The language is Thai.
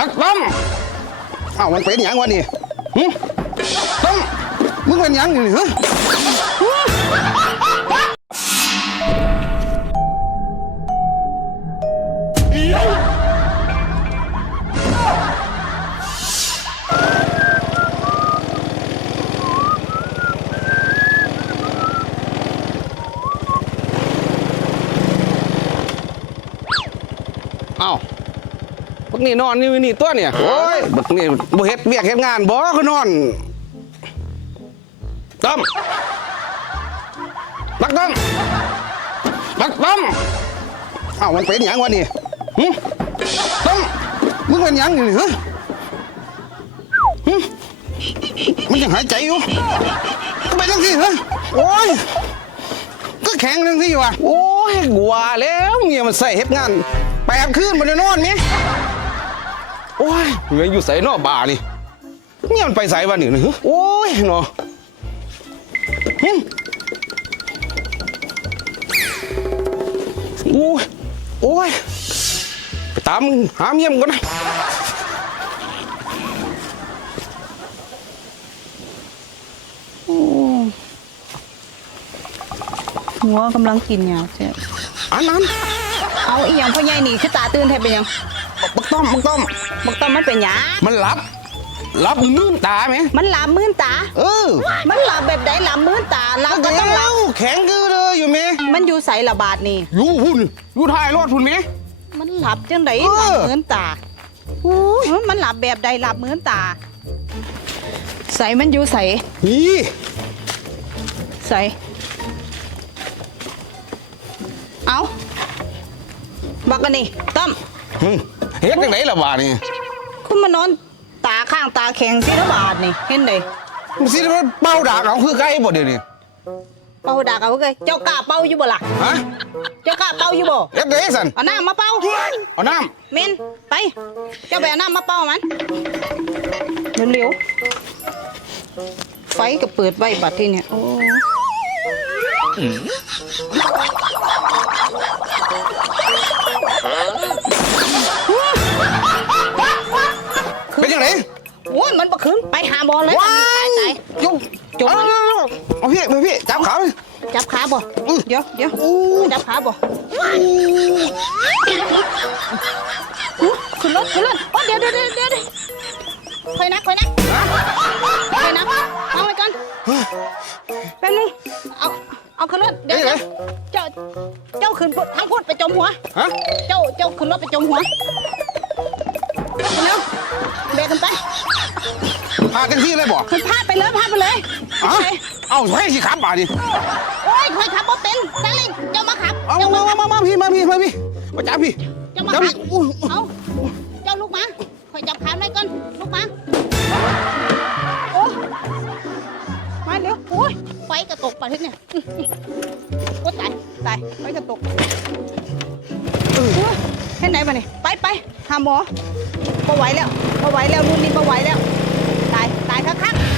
บักต้มอ้าวมันเป็นหยังวะนี่หึต้มมึงเป็นหยังอยู่นี่ฮะเอ้าาบักนี่นอนนี่นี่ตัวเนี่ยโอ้ยบักนี่บ่เฮ็ดเวียกเฮ็ดงานบ่ก็นอนต้อมบักต้อมบักต้อมเอ้ามันเป็นหยังวะนี่หึต้อมมึงเป็นหยังอยู่นี่ฮะหึมันยังหายใจอยู่ทำไมจังสิฮะโอ้ยก็แข็งจังสิวะโอ้ยกว่าแล้วเมียมันใส่เฮ็ดงานแปดคืนมันจะนอนไหม โอ้ยเมียอยู่ใส่นอกบานี่เมียมันไปใส่บ้านหนึ่งนะโอ้ยเนาะหึโอ้ยโอ้ยไปตามหาเมียมนก่อนนะหัวกำลังกินหยาเจ๊อันนั้นเอาอีหยังพ่อใหญ่นี่คือตาตื่นแทบเป็นหยัง บักต้อมบักต้อมบอกตอนมันเป็นหยังมันหลับหลับลืมตาไหมมันหลับมื่นตา เออมันหลับแบบใดหลับมื่นตาหลับก็ก็ต้องหลับแข็งกือเลยอยู่ไหมมันอยู่ใส่ระบาดนี่ อยู่หุ่นอยู่ท้ายรถหุ่นไหม มันหลับจังไดเออ หลับมื่นตาเออมันหลับแบบใดหลับมื่นตา ใส่มันอยู่ใส่นี่ใส่เอาบักกันนี่ต้อม หึ เฮ็ดยังไงล่ะบาดนี่คุณมานอนตาข้างตาแข็งสิระบาดนี่เห็นไดมันสิมันเป่าดากเอาคือไก่บ่เดี๋ยวนี้เป่าดากเอาเลยเจ้ากล้าเป่าอยู่บ่ล่ะฮะเจ้ากล้าเป่าอยู่บ่เฮ็ดได้สันเอาน้ำมาเป่าเอาน้เมนไป เจ้าไปเอาน้ำมาเป่ามันเร็วๆไฟก็เปิดไว้บัดที่เนี่ยโอ้ โอ้ยมันบ่ขึ้นไปหาหมอเลยว้าตายยตายยกจบเอาเอาเอาเอาพี่เอาพี่จับขาเลยจับขาบ่อื้อเดี๋ยวเดี๋ยวอู้จับขาบ่อู้ขึ้นรถขึ้นรถโอ้เดี๋ยวเดี๋ยวเดี๋ยวเดี๋ยวเดี๋ยวค่อยนักค่อยนักค่อยนักเอาไว้ก่อนแป๊บนึงเอาเอาขึ้นรถเดี๋ยวเดี๋ยวเจ้าเจ้าขึ้นพุททั้งพุทไปจมหัว ฮะเจ้าเจ้าขึ้นรถไปจมหัวเร็วเบรกกันไป พาจังซี่เลยบ่มันพาดไปเลยพาดไปเลยฮะไปเอาให้สิขับบาดนี่โอ้ยคอยขับรถเป็นนั่งลิงเจ้ามาขับเอาเจ้ามามามามามาพี่มาพี่มาพี่มาจับพี่เจ้ามาจับขัพี่บอู้เอาเจ้าลูกมาคอยจับขาหน่อยก่อนลูกมาโอ้มาเร็วโอ้ยไฟกระตกประเทศเนี่ยโอ้ตายตายไฟกระตกโอ้ยเห็นไหนมาเนี่ยไปไปหาหมอบ่ไหวแล้วบ่ไหวแล้วรุ่นนี้บ่ไหวแล้วายคัก